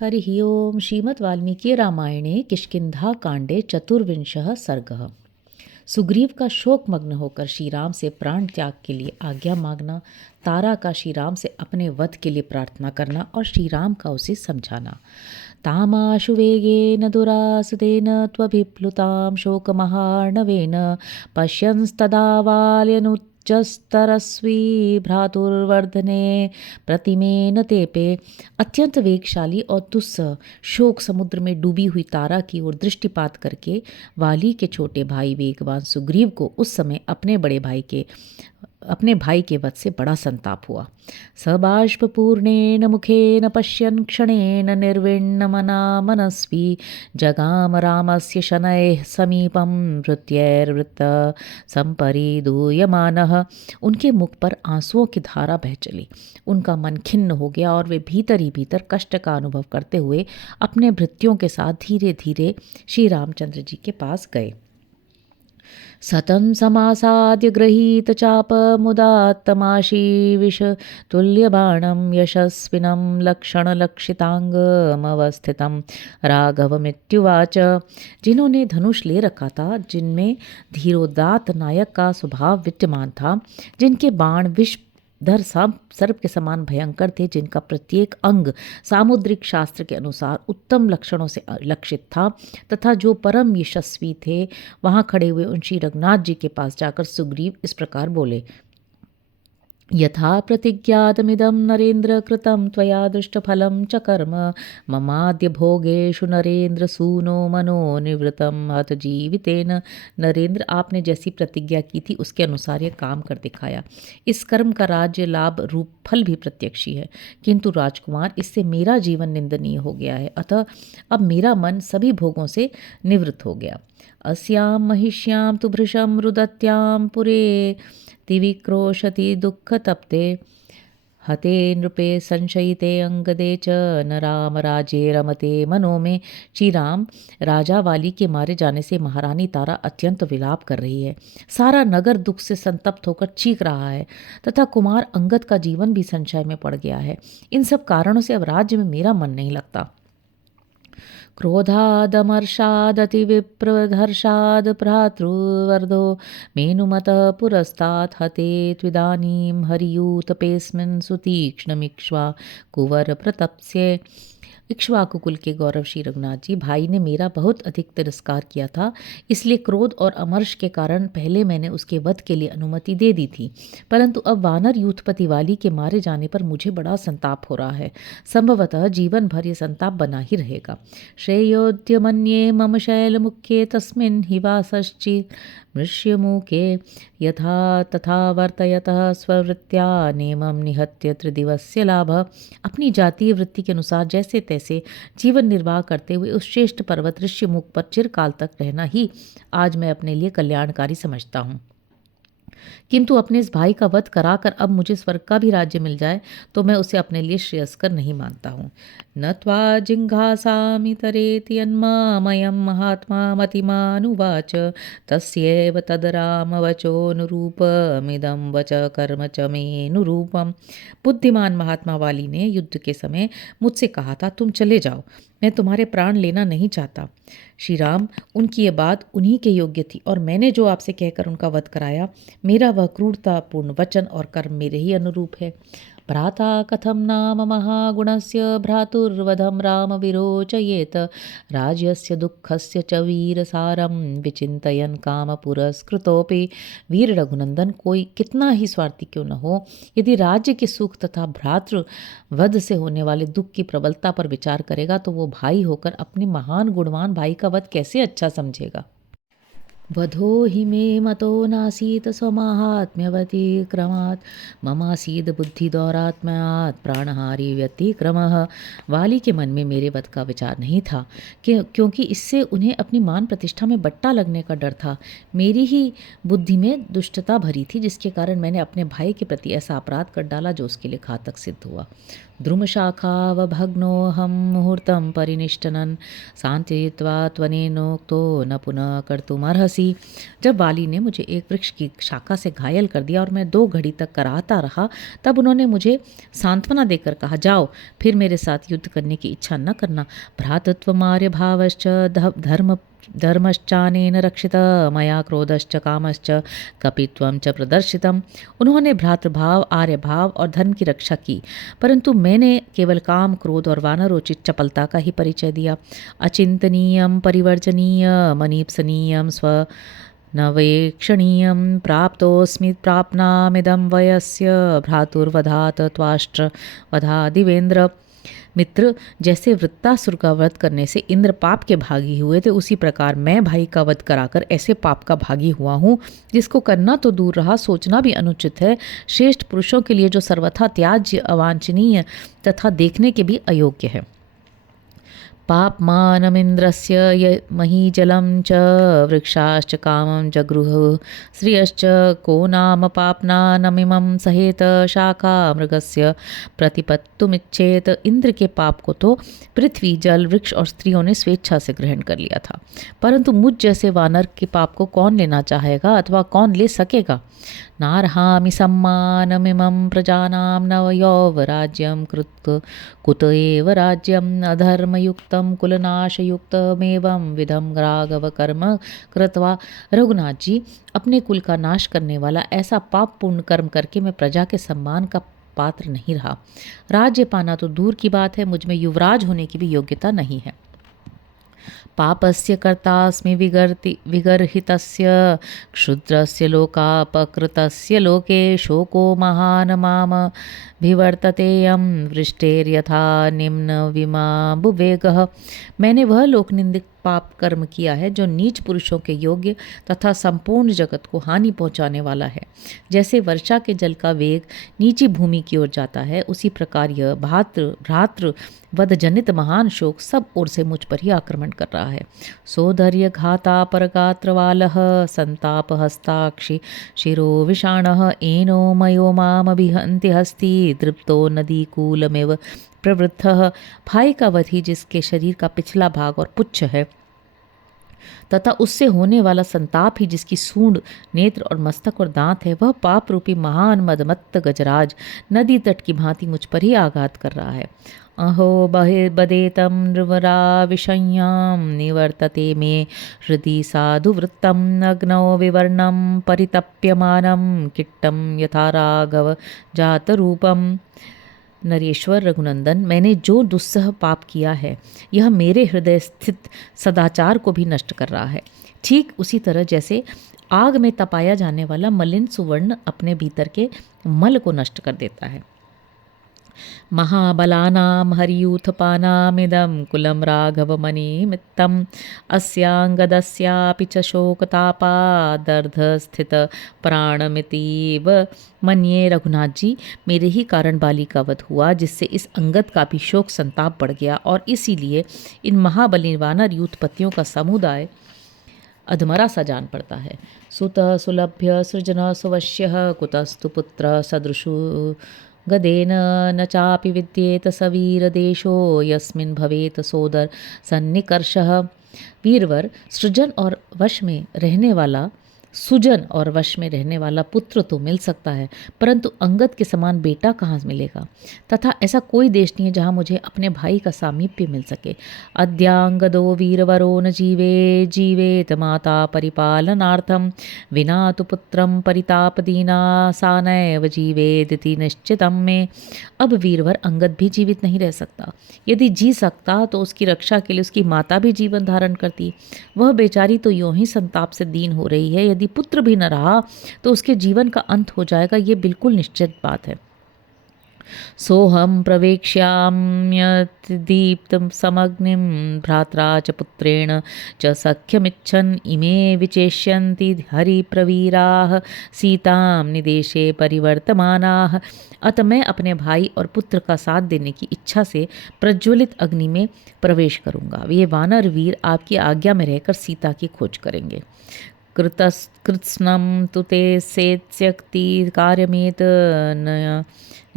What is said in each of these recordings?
हरिः ओं श्रीमद्वाल्मीकि रामायणे किष्किन्धाकाण्डे चतुर्विंशः सर्गः। सुग्रीव का शोकमग्न होकर श्री राम से प्राण त्याग के लिए आज्ञा मांगना, तारा का श्री राम से अपने वध के लिए प्रार्थना करना और श्री राम का उसे समझाना। तामाशु वेगेन दुरासुतेन त्वभिप्लुतां शोकमहार्णवेन पश्यंस्तदा वाल्यनुच्चस्तरस्वी भ्रातुर्वर्धने प्रतिमेन तेपे। अत्यंत वेगशाली और दुस्सह शोक समुद्र में डूबी हुई तारा की ओर दृष्टिपात करके वाली के छोटे भाई वेगवान सुग्रीव को उस समय अपने भाई के वध से बड़ा संताप हुआ। सबाष्पूर्णेन मुखेन पश्यन् क्षणेन निर्विण्णमना मनस्वी जगाम रामस्य शनैः समीपं वृत्यैर्वृत्त संपरिदूयमानः। उनके मुख पर आंसुओं की धारा बह चली। उनका मन खिन्न हो गया और वे भीतर ही भीतर कष्ट का अनुभव करते हुए अपने भृत्यों के साथ धीरे धीरे श्री रामचंद्र जी के पास गए। सतं समासाद्य गृहीत चापमुदात्तमाशीविष तुल्यबाणं यशस्विनं लक्षणलक्षितांगमवस्थितं राघवमित्युवाच। जिन्होंने धनुष ले रखा था, जिनमें धीरोदात्त नायक का स्वभाव विद्यमान था, जिनके बाण विषधर सर्प के समान भयंकर थे, जिनका प्रत्येक अंग सामुद्रिक शास्त्र के अनुसार उत्तम लक्षणों से लक्षित था तथा जो परम यशस्वी थे, वहां खड़े हुए उन श्री रघुनाथ जी के पास जाकर सुग्रीव इस प्रकार बोले। यथा प्रतिज्ञातमिदं नरेन्द्र कृतं त्वया दृष्टफलं च कर्म ममाद्य भोगेषु नरेन्द्र सूनो मनो निवृत्तं हत जीवितेन। नरेंद्र, आपने जैसी प्रतिज्ञा की थी उसके अनुसार यह काम कर दिखाया। इस कर्म का राज्य लाभ रूप फल भी प्रत्यक्ष ही है, किंतु राजकुमार, इससे मेरा जीवन निंदनीय हो गया है। अतः अब मेरा मन सभी भोगों से निवृत्त हो गया। अस्यां महिष्यां तु भृशं रुदत्यां पुरे तिविक्रोशति दुःखतप्ते हते नृपे संशयिते अंगदे च न राम राज्ये रमते मनो में। श्री राम, राजा वाली के मारे जाने से महारानी तारा अत्यंत विलाप कर रही है। सारा नगर दुख से संतप्त होकर चीख रहा है तथा कुमार अंगद का जीवन भी संशय में पड़ गया है। इन सब कारणों से अब राज्य में मेरा मन नहीं लगता। क्रोधादमर्षादतिविप्रधर्षाद भ्रातृवर्धो मेनुमतः पुरस्तात् हते त्विदानीं हरियूतपेऽस्मिन् सुतीक्ष्णमिक्ष्वा कुंवर प्रतप्स्ये। इक्ष्वाकु कुल के गौरव श्री रघुनाथ जी, भाई ने मेरा बहुत अधिक तिरस्कार किया था, इसलिए क्रोध और अमर्ष के कारण पहले मैंने उसके वध के लिए अनुमति दे दी थी, परंतु अब वानर यूथपति वाली के मारे जाने पर मुझे बड़ा संताप हो रहा है। संभवतः जीवन भर ये संताप बना ही रहेगा। श्रेयोद्य मन्ये मम शैल मुख्ये तस्मिन् हि वासश्चित् मृष्यमुखे यथा तथा वर्तयतः स्ववृत्त्या नेमं निहत्य त्रिदिवस्य लाभ। अपनी जातीय वृत्ति के अनुसार जैसे तैसे जीवन निर्वाह करते हुए उस श्रेष्ठ पर्वत ऋष्यमुख पर चिरकाल तक रहना ही आज मैं अपने लिए कल्याणकारी समझता हूँ। किंतु अपने इस भाई का वध कराकर अब मुझे स्वर्ग का भी राज्य मिल जाए तो मैं उसे अपने लिए श्रेयस्कर नहीं मानता हूँ। न त्वा जिघ्रासामि तरेति यन्मामयं महात्मा मतिमानुवाच तस्यैव तद्रामवचोनुरूपमिदं वच कर्म च मेनुरूपम। बुद्धिमान महात्मा वाली ने युद्ध के समय मुझसे कहा था, तुम चले जाओ, मैं तुम्हारे प्राण लेना नहीं चाहता। श्री राम, उनकी ये बात उन्हीं के योग्य थी और मैंने जो आपसे कहकर उनका वध कराया, मेरा वह क्रूरतापूर्ण वचन और कर्म मेरे ही अनुरूप है। भ्राता कथम नाम महागुणस्य भ्रातुर्वधम राम विरोचयेत राज्यस्य दुःखस्य च वीरसारं विचिन्तयन् काम पुरस्कृतोपि। वीर रघुनंदन, कोई कितना ही स्वार्थी क्यों न हो, यदि राज्य के सुख तथा भ्रातृ वध से होने वाले दुख की प्रबलता पर विचार करेगा तो वो भाई होकर अपने महान गुणवान भाई का वध कैसे अच्छा समझेगा। वधो हि मे मतो नासीत स्वमाहात्म्यवतिक्रमात् ममासीद बुद्धिदौरात्म्यात् प्राणहारी व्यतिक्रमः। वाली के मन में मेरे वध का विचार नहीं था क्योंकि इससे उन्हें अपनी मान प्रतिष्ठा में बट्टा लगने का डर था। मेरी ही बुद्धि में दुष्टता भरी थी, जिसके कारण मैंने अपने भाई के प्रति ऐसा अपराध कर डाला जो उसके लिए घातक सिद्ध हुआ। द्रुमशाखावभग्नोऽहं मुहूर्तं परिनिष्टनं शान्तयित्वा त्वनेनोक्तो न पुनः कर्तुमर्हसि। वयसि। जब वाली ने मुझे एक वृक्ष की शाखा से घायल कर दिया और मैं 2 घड़ी तक कराहता रहा, तब उन्होंने मुझे सांत्वना देकर कहा, जाओ, फिर मेरे साथ युद्ध करने की इच्छा न करना। भ्रातृत्वमार्य भावश्च धर्मश्चानेन रक्षित मया क्रोधश्च कामश्च कपित्वं च प्रदर्शितम। उन्होंने भ्रातृभाव, आर्यभाव और धर्म की रक्षा की, परंतु मैंने केवल काम, क्रोध और वानरोचित चपलता का ही परिचय दिया। अचिंतनीयं परिवर्जनीय मनीप्सनीयं स्व नवेक्षणीयं प्राप्तोऽस्मि प्राप्नामिदं वयस्य भ्रातुर्वधात् त्वाष्ट्र वधा दिवेंद्र। मित्र, जैसे वृत्तासुर का वध करने से इंद्र पाप के भागी हुए थे, उसी प्रकार मैं भाई का वध कराकर ऐसे पाप का भागी हुआ हूँ जिसको करना तो दूर रहा, सोचना भी अनुचित है। श्रेष्ठ पुरुषों के लिए जो सर्वथा त्याज्य, अवांछनीय तथा देखने के भी अयोग्य है। पाप्मानमिन्द्रस्य महीजलं च वृक्षाश्च कामं जगृहुः श्रियश्च को नाम पाप्नानमिमं सहेत शाखा मृगस्य प्रतिपत्तुमिच्छेत। इंद्र के पाप को तो पृथ्वी, जल, वृक्ष और स्त्रियों ने स्वेच्छा से ग्रहण कर लिया था, परंतु मुझ जैसे वानर के पाप को कौन लेना चाहेगा अथवा कौन ले सकेगा। नार्हामि सम्मानमिमं प्रजानां न यौवराज्यं कुत एव राज्यम् अधर्मयुक्तं कुलनाशयुक्तमेवं विधं राघव कर्म कृत्वा। रघुनाथ जी, अपने कुल का नाश करने वाला ऐसा पाप पूर्ण कर्म करके मैं प्रजा के सम्मान का पात्र नहीं रहा। राज्य पाना तो दूर की बात है, मुझ में युवराज होने की भी योग्यता नहीं है। पापस्य कर्तास्मि विगर्हितस्य क्षुद्रस्य लोकापकृतस्य लोके शोको महान् माम विवर्ततेयं वृष्टेर्यथा निम्न विमाबुवेगः। मैंने वह लोकनिंदिक पाप कर्म किया है जो नीच पुरुषों के योग्य तथा संपूर्ण जगत को हानि पहुंचाने वाला है। जैसे वर्षा के जल का वेग नीची भूमि की ओर जाता है, उसी प्रकार यह भ्रातृ वध जनित महान शोक सब ओर से मुझ पर ही आक्रमण कर रहा है। सौधर्य घाता परगात्रवालः संताप हस्ताक्षि शिरो विषाणः एनो मयो माम विहन्ति हस्ति तृप्तो नदीकूलमेव प्रवृद्धः। भाई का वध ही जिसके शरीर का पिछला भाग और पुच्छ है तथा उससे होने वाला संताप ही जिसकी सूंड, नेत्र और मस्तक और दांत है, वह पाप रूपी महान मदमत्त गजराज नदी तट की भांति मुझ पर ही आघात कर रहा है। अहो बदेतं नृवरा विषय्यां निवर्तते मे हृदि साधुवृत्तम् अग्नौ विवर्णं परितप्यमानं किट्टं यथा राघव जातरूपम्। नरेश्वर रघुनंदन, मैंने जो दुस्सह पाप किया है यह मेरे हृदय स्थित सदाचार को भी नष्ट कर रहा है, ठीक उसी तरह जैसे आग में तपाया जाने वाला मलिन सुवर्ण अपने भीतर के मल को नष्ट कर देता है। महाबलानां हरियूथपानामिदं कुलं राघवमणिमित्तम् अस्यांगदस्यापि च शोकतापादर्धस्थित प्राणमितीव मन्ये। रघुनाथ जी, मेरे ही कारण बाली का वध हुआ, जिससे इस अंगद का भी शोक संताप बढ़ गया, और इसीलिए इन महाबली वानर यूथपतियों का समुदाय अधमरा सा जान पड़ता है। सुत सुलभ्य सृजन सुवश्यः कुतस्तु पुत्र सदृशु गदेन न चापि विद्येत सवीरदेशो यस्मिन् भवेत सोदर सन्निकर्षः। वीरवर, सृजन और वश में रहने वाला सुजन और वश में रहने वाला पुत्र तो मिल सकता है, परंतु अंगद के समान बेटा कहाँ मिलेगा, तथा ऐसा कोई देश नहीं है जहाँ मुझे अपने भाई का सामीप्य मिल सके। अद्यांगदो वीरवरो न जीवेत माता परिपालनार्थम विना तो पुत्रम परितापदीना सा नैव जीवेदिति निश्चितम में। अब वीरवर अंगद भी जीवित नहीं रह सकता। यदि जी सकता तो उसकी रक्षा के लिए उसकी माता भी जीवन धारण करती। वह बेचारी तो यूं ही संताप से दीन हो रही है। यदि पुत्र भी न रहा तो उसके जीवन का अंत हो जाएगा, ये बिल्कुल निश्चित बात है। सोहम प्रवेक्ष्याम्यदीप्तं समग्निं भ्रात्रा च पुत्रेण च सख्यमिच्छन् इमे विचेष्यन्ति हरिप्रवीराः सीतां निदेशे परिवर्तमानाः। अतः मैं अपने भाई और पुत्र का साथ देने की इच्छा से प्रज्वलित अग्नि में प्रवेश करूंगा। ये वानर वीर आपकी आज्ञा में रहकर सीता की खोज करेंगे। कृत्स्नं तु ते सेत्स्यक्ति कार्यमेत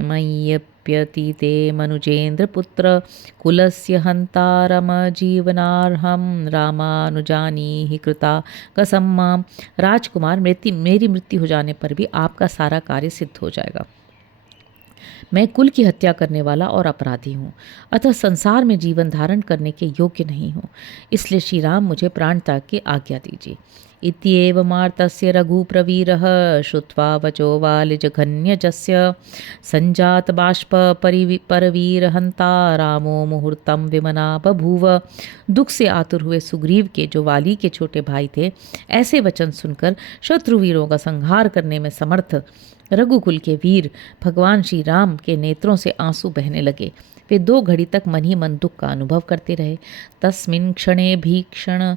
मय्यप्यति ते मनुजेन्द्रपुत्र कुलस्य हन्तारमजीवनार्हं रामानुजानीहि कृता कसम मां। राजकुमार, मेरी मृत्यु हो जाने पर भी आपका सारा कार्य सिद्ध हो जाएगा। मैं कुल की हत्या करने वाला और अपराधी हूँ, अतः संसार में जीवन धारण करने के योग्य नहीं हूँ। इसलिए श्री राम मुझे प्राण त्याग की आज्ञा दीजिए। इत्येवमार्तस्य रघुप्रवीरः श्रुत्वा वचो वालिजघन्यजस्य सञ्जात बाष्प परवीरहन्ता रामो मुहूर्तम विमना बभूव। दुख से आतुर हुए सुग्रीव के, जो वाली के छोटे भाई थे, ऐसे वचन सुनकर शत्रुवीरों का संहार करने में समर्थ रघुकुल के वीर भगवान श्री राम के नेत्रों से आंसू बहने लगे। वे 2 घड़ी तक मन ही मन दुख का अनुभव करते रहे। तस्मिन् क्षणे भीक्षण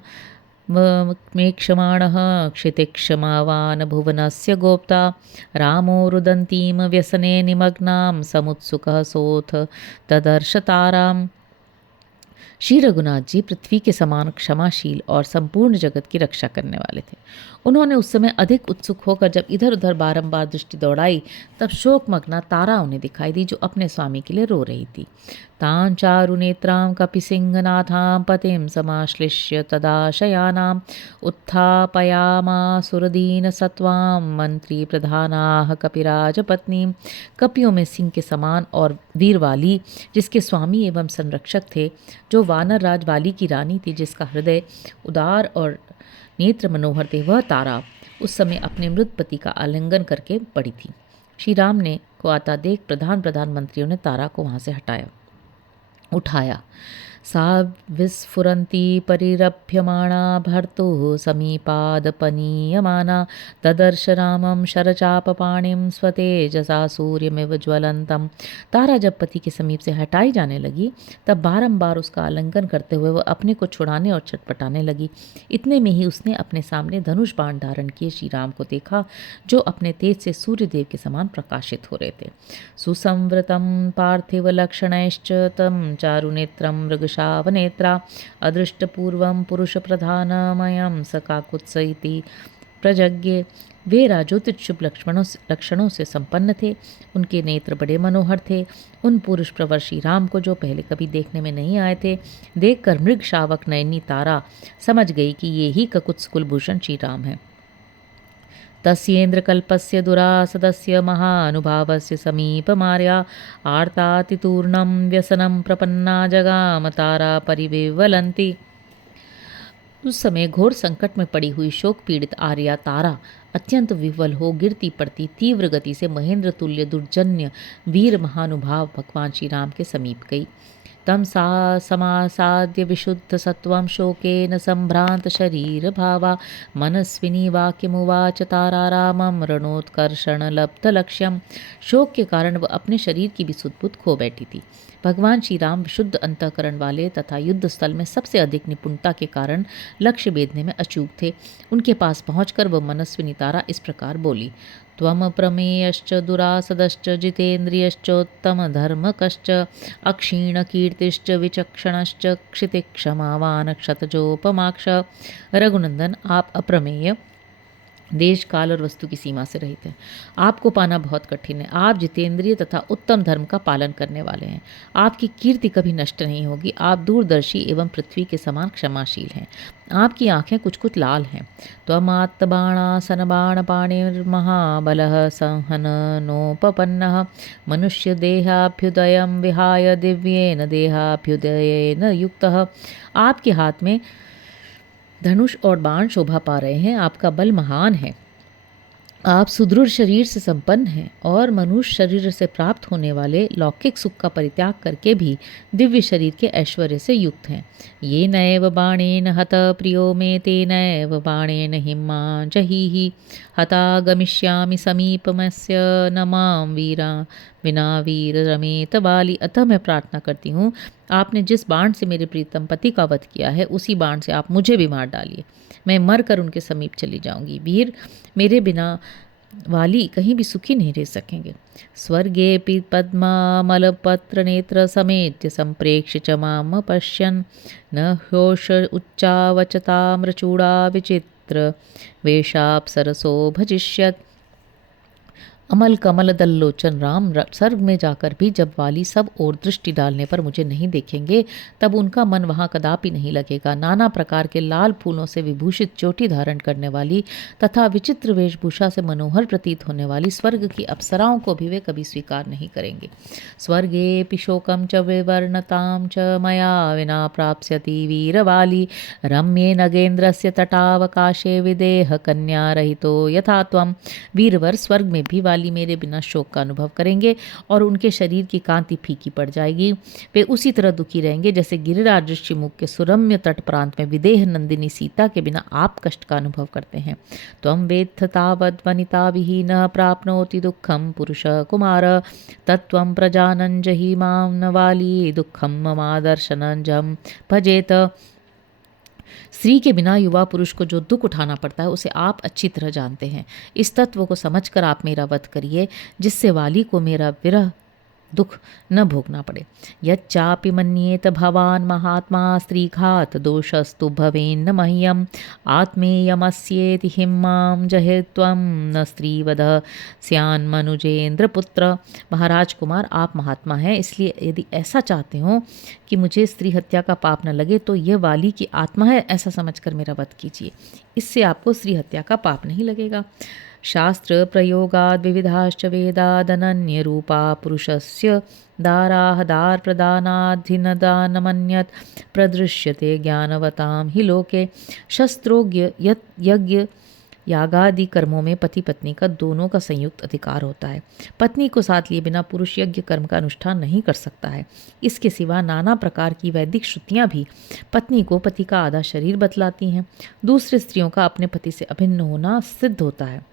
मेक्षमाणः क्षितिक्षमावान् भुवनस्य गोप्ता रामो रुदन्तीं व्यसने निमग्नां समुत्सुकः सोऽथ तदर्श ताराम्। श्री रघुनाथ जी पृथ्वी के समान क्षमाशील और संपूर्ण जगत की रक्षा करने वाले थे। उन्होंने उस समय अधिक उत्सुक होकर जब इधर उधर बारंबार दृष्टि दौड़ाई, तब शोकमग्ना तारा उन्हें दिखाई दी, जो अपने स्वामी के लिए रो रही थी। तां चारु नेत्रां कपिसिंहनाथां पतिं समाश्लिष्य तदा शयानां उत्थापयामासुरदीन सत्वां मंत्री प्रधानाः कपिराजपत्नीं। कपियों में सिंह के समान और वीरवाली, जिसके स्वामी एवं संरक्षक थे, जो वानर राज वाली की रानी थी, जिसका हृदय उदार और नेत्र मनोहर थे, वह तारा उस समय अपने मृत पति का आलिंगन करके पड़ी थी। श्री राम ने को आता देख प्रधान मंत्रियों ने तारा को वहां से उठाया। सा विस्फुरन्ती परिरभ्यमाणा भर्तुः समीपादपनीयमाना तदर्श रामं शरचापपाणिं स्वतेजसा सूर्यमिव ज्वलन्तम्। तारा जब पति के समीप से हटाई जाने लगी, तब बारंबार उसका आलिंगन करते हुए वह अपने को छुड़ाने और छटपटाने लगी। इतने में ही उसने अपने सामने धनुष बाण धारण किए श्री राम को देखा, जो अपने तेज से सूर्यदेव के समान प्रकाशित हो रहे थे। सुसंवृतं पार्थिव लक्षणैश्च तं चारुनेत्रं मृगशावनेत्रा अदृष्टपूर्वं पुरुष प्रधानमयं सकाकुत्स इति प्रजज्ञे। वे राजोचित शुभ लक्षणों से संपन्न थे। उनके नेत्र बड़े मनोहर थे। उन पुरुष प्रवर श्री राम को, जो पहले कभी देखने में नहीं आए थे, देखकर मृग शावक नयनी तारा समझ गई कि ये ही ककुत्स कुलभूषण श्री राम हैं। तस्येन्द्रकल्पस्य दुरासदस्य महानुभावस्य समीपमार्या आर्तातितूर्णं व्यसनं प्रपन्ना जगाम तारा परिविवलन्ति। उस समय घोर संकट में पड़ी हुई शोक पीड़ित आर्या तारा अत्यंत विह्वल हो गिरती पड़ती तीव्र गति से महेंद्र तुल्य दुर्जन्य वीर महानुभाव भगवान श्री राम के समीप गई। तम समासाद्य विशुद्ध सत्वं शोकेन संभ्रांत शरीर भावा मनस्विनी वाक्यमुवाच तारा रामं रणोत्कर्षण लब्ध लक्ष्यम। शोक के कारण वह अपने शरीर की भी सुध-बुध खो बैठी थी। भगवान श्री राम विशुद्ध अंतःकरण वाले तथा युद्ध स्थल में सबसे अधिक निपुणता के कारण लक्ष्य भेदने में अचूक थे। उनके पास पहुंचकर वह मनस्विनी तारा इस प्रकार बोली। त्वम प्रमेयश्च दुरासदश्च जितेन्द्रियश्चोत्तम धर्मकश्च अक्षीण कीर्तिश्च विचक्षणश्च क्षितिक्षमावान क्षतजोपमाक्ष। रघुनंदन, आप अप्रमेय, देश काल और वस्तु की सीमा से रहित हैं। आपको पाना बहुत कठिन है। आप जितेंद्रिय तथा उत्तम धर्म का पालन करने वाले हैं। आपकी कीर्ति कभी नष्ट नहीं होगी। आप दूरदर्शी एवं पृथ्वी के समान क्षमाशील हैं। आपकी आंखें कुछ कुछ लाल हैं। त्वमात्तबाणासन बाणपाणिर्महाबलः संहननोपपन्नः मनुष्य देहाभ्युदयं विहाय दिव्येन देहाभ्युदयेन युक्तः। आपके हाथ में धनुष और बाण शोभा पा रहे हैं। आपका बल महान है। आप सुदृढ़ शरीर से संपन्न हैं और मनुष्य शरीर से प्राप्त होने वाले लौकिक सुख का परित्याग करके भी दिव्य शरीर के ऐश्वर्य से युक्त हैं। ये नैव बाणेन हत प्रियो मे तेनैव बाणेन हिम्मा जहीहि हता गमिष्यामि समीपमस्य न मां वीरा विना वीर रमेत बाली। अतः मैं प्रार्थना करती हूँ, आपने जिस बाण से मेरे प्रीतम पति का वध किया है, उसी बाण से आप मुझे भी मार डालिए। मैं मर कर उनके समीप चली जाऊंगी। वीर मेरे बिना वाली कहीं भी सुखी नहीं रह सकेंगे। स्वर्गे पद्मामलपत्र नेत्र समेत्य संप्रेक्ष्य च माम पश्यन् न ह्योष उच्चावचताम्रचूड़ा विचित्र वेशाप्सरसो भजिष्यत्। अमल कमल दल लोचन राम स्वर्ग में जाकर भी जब वाली सब ओर दृष्टि डालने पर मुझे नहीं देखेंगे, तब उनका मन वहाँ कदापि नहीं लगेगा। नाना प्रकार के लाल फूलों से विभूषित चोटी धारण करने वाली तथा विचित्र वेशभूषा से मनोहर प्रतीत होने वाली स्वर्ग की अप्सराओं को भी वे कभी स्वीकार नहीं करेंगे। स्वर्गे पिशोकम च विवर्णताम च मया विना प्राप्स्यति वीरवाली रम्ये नगेन्द्रस्य तटावकाशे विदेह कन्या रहितो यथा त्वम्। वीरवर स्वर्ग में भी वाली मेरे बिना शोक का अनुभव करेंगे और उनके शरीर की कांति फीकी पड़ जाएगी। वे उसी तरह दुखी रहेंगे जैसे गिरिराज ऋषिमुख के सुरम्य तट प्रांत में विदेह नंदिनी सीता के बिना आप कष्ट का अनुभव करते हैं। त्वं वेत्थ तावद् वनिता विहीनः प्राप्नोति दुःखं पुरुष कुमार तत्त्वं प्रजानं जहि मां न वाली दुःखं ममादर्शनं भजेत। स्त्री के बिना युवा पुरुष को जो दुख उठाना पड़ता है उसे आप अच्छी तरह जानते हैं। इस तत्व को समझकर आप मेरा वध करिए, जिससे वाली को मेरा विरह दुख न भोगना पड़े। यच्चापि मन्येत भवान महात्मा स्त्रीघात दोषस्तु भवेन्न मह्यम आत्मेयमस्येति हिम्मां जहे त्वं न स्त्रीवध स्यान् मनुजेन्द्र पुत्र। महाराज कुमार, आप महात्मा हैं, इसलिए यदि ऐसा चाहते हो कि मुझे स्त्री हत्या का पाप न लगे तो यह वाली की आत्मा है ऐसा समझकर मेरा वध कीजिए। इससे आपको स्त्री हत्या का पाप नहीं लगेगा। शास्त्र प्रयोगाद विविधाश्च वेदादनन्य रूपा पुरुषस्य दाराः दार प्रदानाधिनदानमन्यत् प्रदृश्यते ज्ञानवतां हि लोके। शस्त्रोज्ञ यज्ञ यागादि कर्मों में पति पत्नी का दोनों का संयुक्त अधिकार होता है। पत्नी को साथ लिए बिना पुरुष यज्ञ कर्म का अनुष्ठान नहीं कर सकता है। इसके सिवा नाना प्रकार की वैदिक श्रुतियाँ भी पत्नी को पति का आधा शरीर बतलाती हैं। दूसरे स्त्रियों का अपने पति से अभिन्न होना सिद्ध होता है।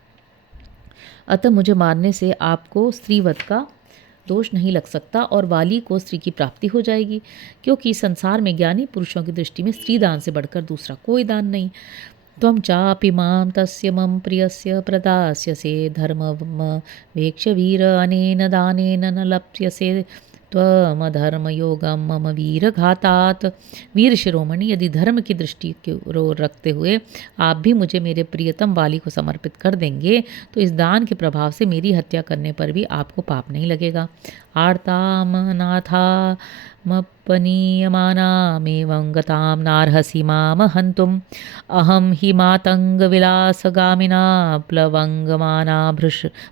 अतः मुझे मारने से आपको स्त्रीवध का दोष नहीं लग सकता और वाली को स्त्री की प्राप्ति हो जाएगी, क्योंकि संसार में ज्ञानी पुरुषों की दृष्टि में स्त्री दान से बढ़कर दूसरा कोई दान नहीं। त्वं चापि मां तस्य मम प्रियस्य प्रदास्यसे धर्ममवेक्ष्य वीर अनेन दानेन न लप्स्यसे त्वमधर्मयोगं मम वीरघातात्। वीर शिरोमणि, यदि धर्म की दृष्टि को रखते हुए आप भी मुझे मेरे प्रियतम वाली को समर्पित कर देंगे तो इस दान के प्रभाव से मेरी हत्या करने पर भी आपको पाप नहीं लगेगा। आर्ताम नाथा मपनीयमानामेवं गतां नार्हसि माम हन्तुम् अहं हि मातङ्गविलासगामिना प्लवङ्गमाना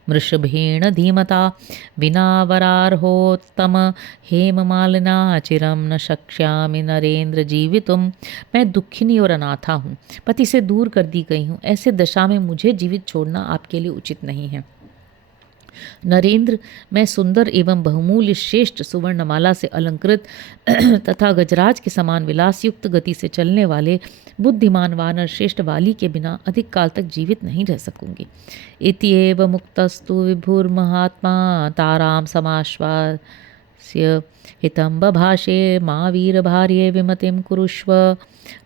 मृषभेण धीमता विना वरार्होत्तम हेममालिना चिरं न शक्ष्यामि नरेंद्र जीवितुं। मैं दुखिनी और अनाथा हूँ, पति से दूर कर दी गई हूँ। ऐसे दशा में मुझे जीवित छोड़ना आपके लिए उचित नहीं है। नरेंद्र, मैं सुंदर एवं बहुमूल्य श्रेष्ठ सुवर्णमाला से अलंकृत तथा गजराज के समान विलासयुक्त गति से चलने वाले बुद्धिमान वानर श्रेष्ठ वाली के बिना अधिक काल तक जीवित नहीं रह सकूंगी। इत्येव मुक्तस्तु विभुर्महात्मा ताराम समाश्वास्य हितं बभाषे मा वीरभार्ये विमतिं कुरुष्व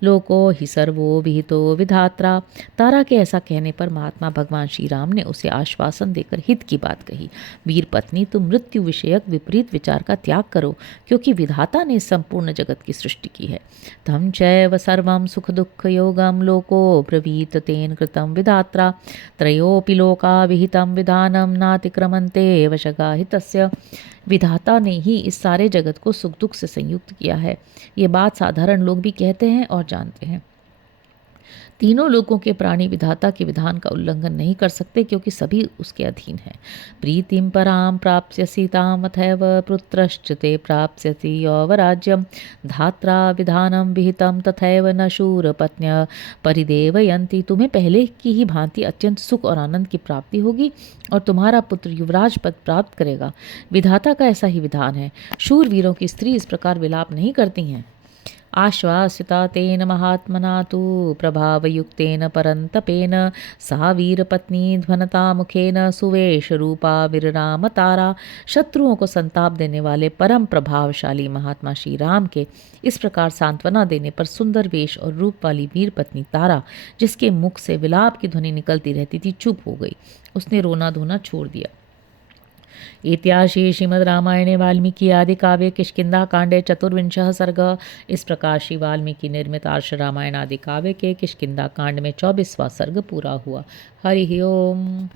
लोको ही सर्वो विहितो विधात्रा। तारा के ऐसा कहने पर महात्मा भगवान श्री राम ने उसे आश्वासन देकर हित की बात कही। वीर पत्नी, तुम मृत्यु विषयक विपरीत विचार का त्याग करो, क्योंकि विधाता ने संपूर्ण जगत की सृष्टि की है। तम चैव सर्वं सुख दुख योगम लोको ब्रवीत तेन कृतं विधात्रा त्रयोपि लोका विहितं विधानम नातिक्रमन्ते वशगा हितस्य। विधाता ने ही इस सारे जगत को सुख दुख से संयुक्त किया है। ये बात साधारण लोग भी कहते हैं और जानते हैं। तीनों लोकों के प्राणी विधाता के विधान का उल्लंघन नहीं कर सकते, क्योंकि सभी उसके अधीन हैं। प्रीतिम पराम प्राप्स्यसि तामथैव पुत्रश्च ते प्राप्स्यसि यौवराज्यं धात्रा विधानम विहितं तथैव न शूरपत्न्यः परिदेवयन्ति। तुम्हें पहले की ही भांति अत्यंत सुख और आनंद की प्राप्ति होगी और तुम्हारा पुत्र युवराज पद प्राप्त करेगा। विधाता का ऐसा ही विधान है। शूरवीरों की स्त्री इस प्रकार विलाप नहीं करती हैं। आश्वासिता तेन महात्मना तु प्रभावयुक्तेन परन्तपेन सा वीरपत्नी ध्वनता मुखेन सुवेश रूपा विरराम तारा। शत्रुओं को संताप देने वाले परम प्रभावशाली महात्मा श्री राम के इस प्रकार सांत्वना देने पर सुंदर वेश और रूप वाली वीर पत्नी तारा, जिसके मुख से विलाप की ध्वनि निकलती रहती थी, चुप हो गई। उसने रोना धोना छोड़ दिया। इत्याशि श्रीमद् रामायणे वाल्मीकि आदि काव्ये किष्किंधा कांडे चतुर्विंशः सर्ग। इस प्रकार श्री वाल्मीकि निर्मित आर्ष रामायण आदि काव्य के किष्किंधा कांड में 24वां सर्ग पूरा हुआ। हरि ओम।